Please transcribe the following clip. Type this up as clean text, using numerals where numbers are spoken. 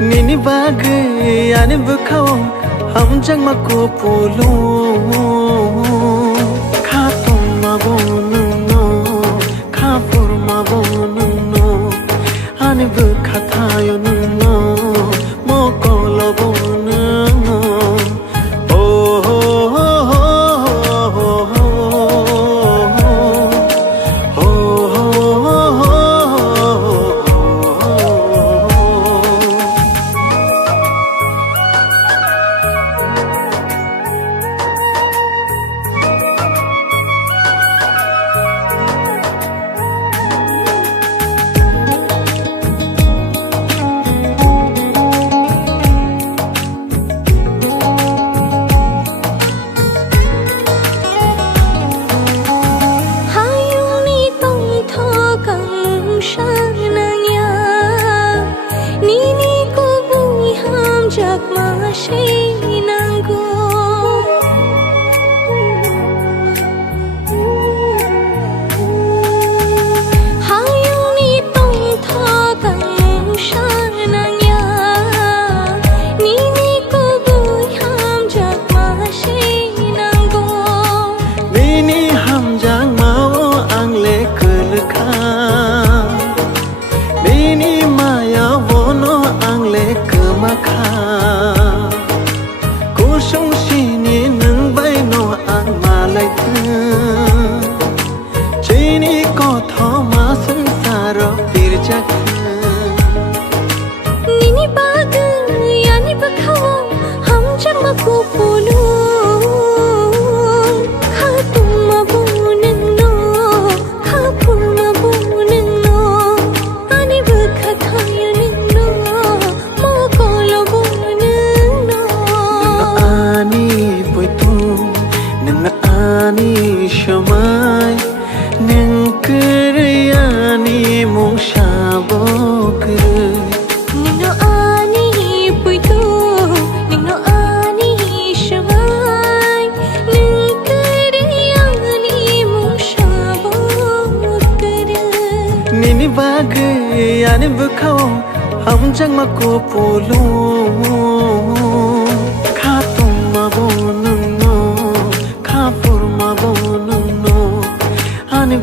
Nini bagai ane bekau ham jang maku pulu Khatum mabonung no khapur mabonung no ane bekathayo nung no mokolo bonung no Kusung sini nang bay no ang malay Chini ko thoma sansaro pirjak Nini bagai yani bakhawo ham jang maku pulu Khatum mabonung no khapur mabonung no ani bekathayo nung no mokolo bonung no Ani poitu nang ani shamai nang kerayani mong shabok Nino ani puitu nino ani shamai nang kerayani mong shabok Nini bagai ane bekau ham jang maku pulu Khatum mabonung no khapur mabonung no ane